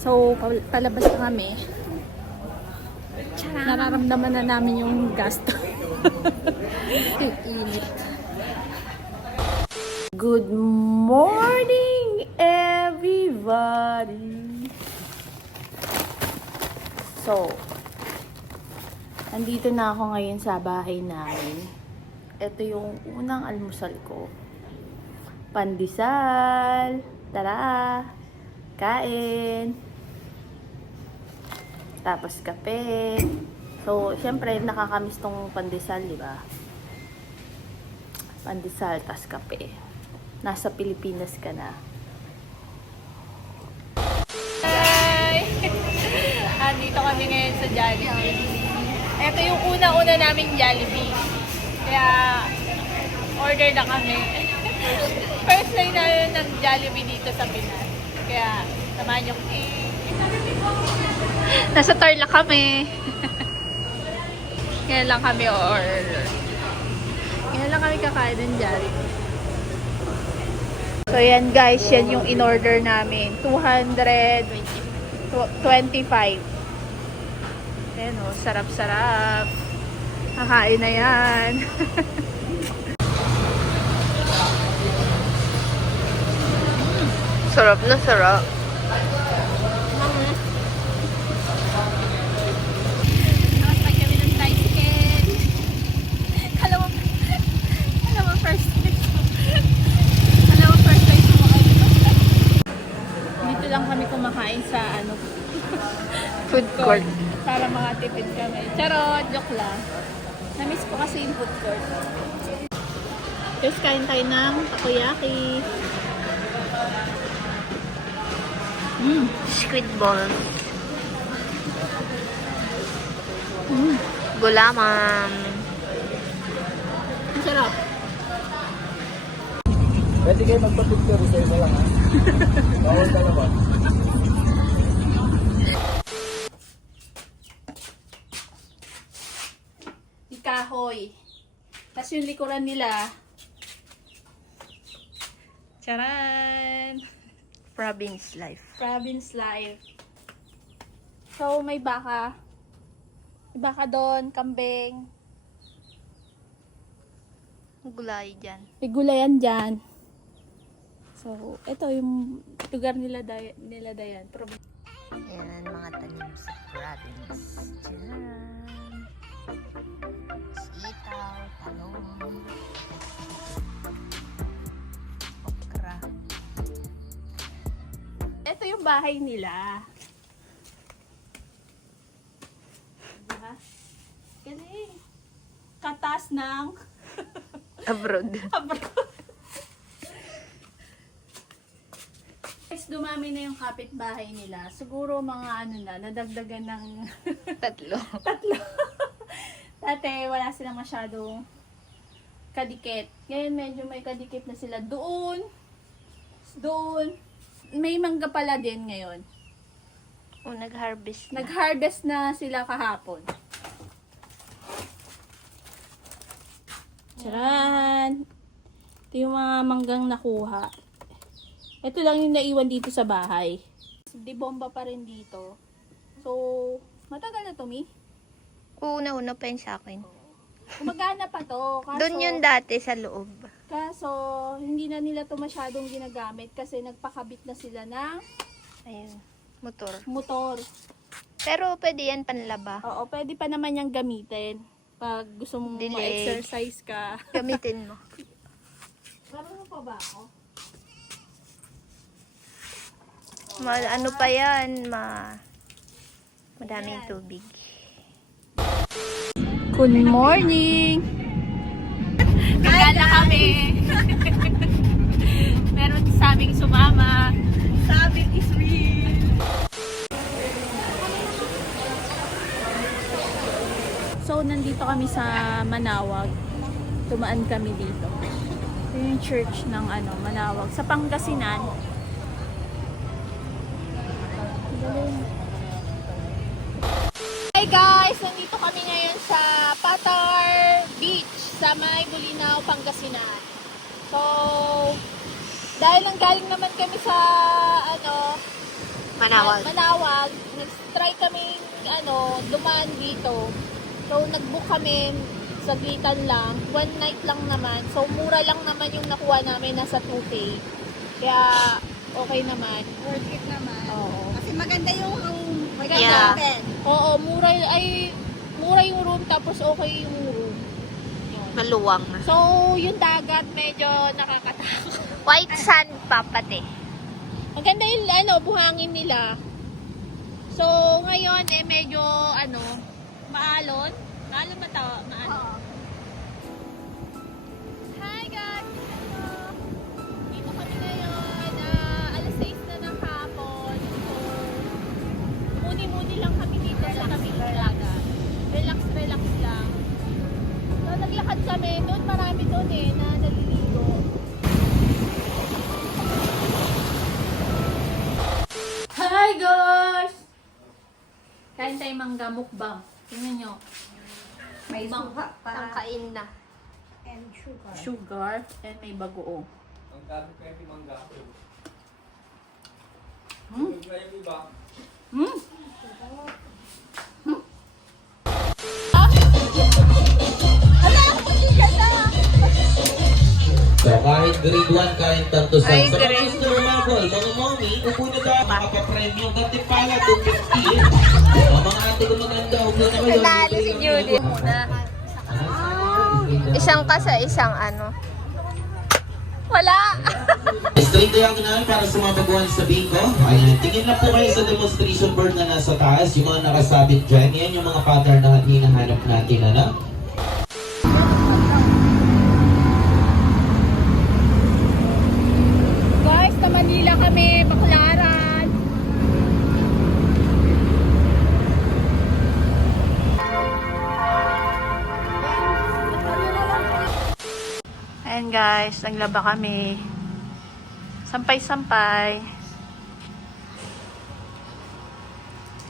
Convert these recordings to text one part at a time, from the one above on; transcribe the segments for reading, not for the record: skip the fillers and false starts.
So, palabas na kami. Nararamdaman na namin yung gasto. Yung init. Good morning, everybody! So, andito na ako ngayon sa bahay namin. Ito yung unang almusal ko. Pandesal. Tara! Kain! Tapos kape. So, syempre, nakakamiss tong pandesal, di ba? Pandesal, tas kape. Nasa Pilipinas ka na. Hi! Andito kami ngayon sa Jollibee. Ito yung una-una naming Jollibee. Kaya, order na kami. First line na yun ng Jollibee dito sa Pinas. Kaya, samahan nyo kami. Nasa Tarlac kami. Kaya lang kami order. Kaya lang kami kakain ng Jollibee. So yan guys, yan yung in-order namin. 225. Ayan o, sarap-sarap. Kakain na yan. Sarap na sarap. Nakasakay kami ng tricycle. Kala mo first time sumakay. Dito lang kami kumakain sa Food court. para makatipid kami. Charot, joke lang. Namiss ko kasi yung food court. Tapos kain tayo ng takoyaki. Squid ball. Gulaman. Ang sarap. Pwede kayo magpa-picture sa isa lang ha? Bawal ka na ba? Kahoy. Tapos yung likuran nila. Charan! Province life. Province life. So, may baka. May baka doon, kambing. Gulay dyan. May gulayan dyan. So, ito yung lugar nila Dayan. Ayan, mga tanim sa province. Diyan. Sitaw, talong, okra. Ito yung bahay nila. Diba? Galing. Katas ng Abroad. Guys, dumami na yung kapitbahay nila. Siguro mga nadagdagan ng Tatlo. Dati wala silang masyadong kadikit. Ngayon medyo may kadikit na sila doon. May mangga pala din ngayon. O, nag-harvest na. Nag-harvest na sila kahapon. Charan! Ito yung mga manggang nakuha. Ito lang yung naiwan dito sa bahay. Di bomba pa rin dito. So, matagal na to, Mi. Una-una pa yun sa akin. Gumagana pa to. Doon yun dati sa loob. Kaso, hindi na nila to masyadong ginagamit kasi nagpakabit na sila ng Ayun, motor. motor. Pero pwede yan panlaba. Oo, pwede pa naman yung gamitin. Pag gusto mong Dilig. ma-exercise ka. Gamitin mo. Marunong pa ba ako? Ano pa yan? Madaming tubig. Good morning! Nagala kami. Meron sa aming sumama. Sabi is real. So, nandito kami sa Manawag. Tumaan kami dito. Ito yung church ng Manawag. Sa Pangasinan. Hi guys! Nandito kami ngayon sa Patar Beach sa May Bulinaw, Pangasinan. So, dahil nanggaling naman kami sa Manawag. Manawag. Try kami, dumaan dito. So, nag-book kami saglitan lang. One night lang naman. So, mura lang naman yung nakuha namin. Nasa 2K. Kaya, okay naman. Worth it naman. Oo. Kasi maganda yung Yeah. natin. Oo, mura yung room tapos okay yung room. Yun. Maluwang. So, yung dagat medyo nakakatakot. White sand pa pati. Ang ganda yung buhangin nila. So, ngayon medyo maalon. Maalon ba tao? Maalon. Hi guys! Dito kami ngayon. Alas 6 na ng hapon. So, muni-muni lang kami dito sa tabing dagat. Relax lang. So, naglakad kami. Doon marami doon na naliligo. Hi guys! Kain tayo mangga mukbang. Tingnan nyo. May suha pa. Tangkain na. And sugar. Sugar and may bagoong. Ang dami pwede mangga. Hmm? Yung iba. Hmm? So kahit grade 1, kahit tanto sa Ay, mga grade gusto lumabol, mga mommy, upo na tayo, makapa-premium, ganti pala, 250. Mga ate ko maganda, huwag na kayo. Nanalo si Judy. Isang ka sa isang Wala. Straight lang namin para sa mga baguhan sa bingo. Ayan, tingin lang po kayo sa demonstration board na nasa taas, yung mga nakasabit dyan. Yan yung mga pattern na hinahanap natin, Guys, sa Manila kami, Baklaran. Ayan guys, naglaba kami. Sampay-sampay.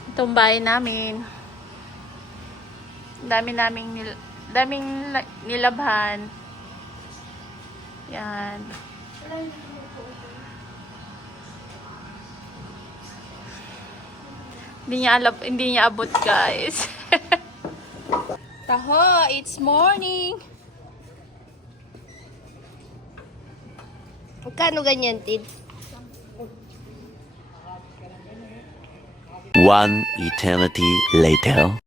Itong bahay namin. Daming nilabhan. Yan. Hindi niya abot guys. Taho, it's morning. Magkano ganyan, Tid? One eternity later.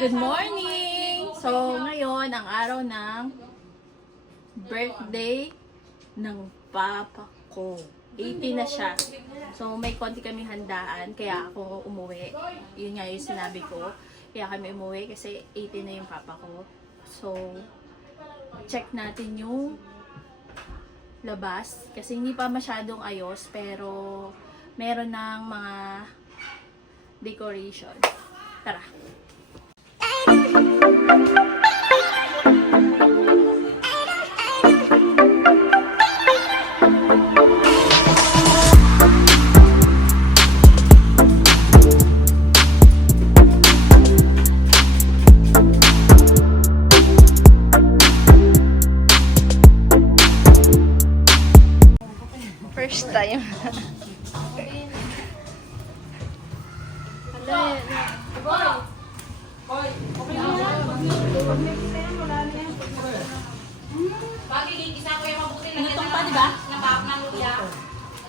Good morning! So, ngayon, ang araw ng birthday ng papa ko. 80 na siya. So, may konti kaming handaan, kaya ako umuwi. Yun nga yung sinabi ko. Kaya kami umuwi kasi 80 na yung papa ko. So, check natin yung labas. Kasi hindi pa masyadong ayos, pero meron ng mga decoration. Tara! First time. Pinutong pa, di ba? Ng luya.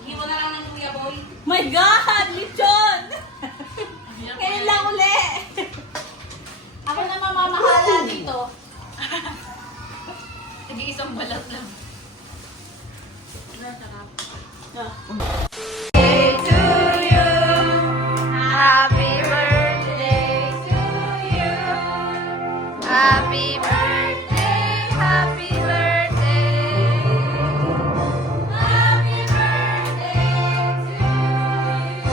Hiwa na lang ng luya, boy. My God! Lechon! Kailan lang uli? Ako na mamamahala dito. Hindi isang balat lang. Happy birthday to you. Happy birthday, happy birthday. Happy birthday to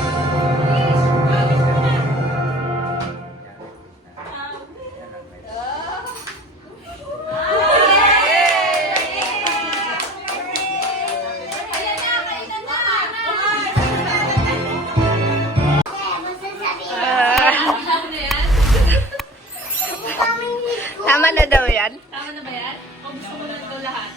Tama na daw yan. Tama na ba yan? O gusto mo na ito lahat?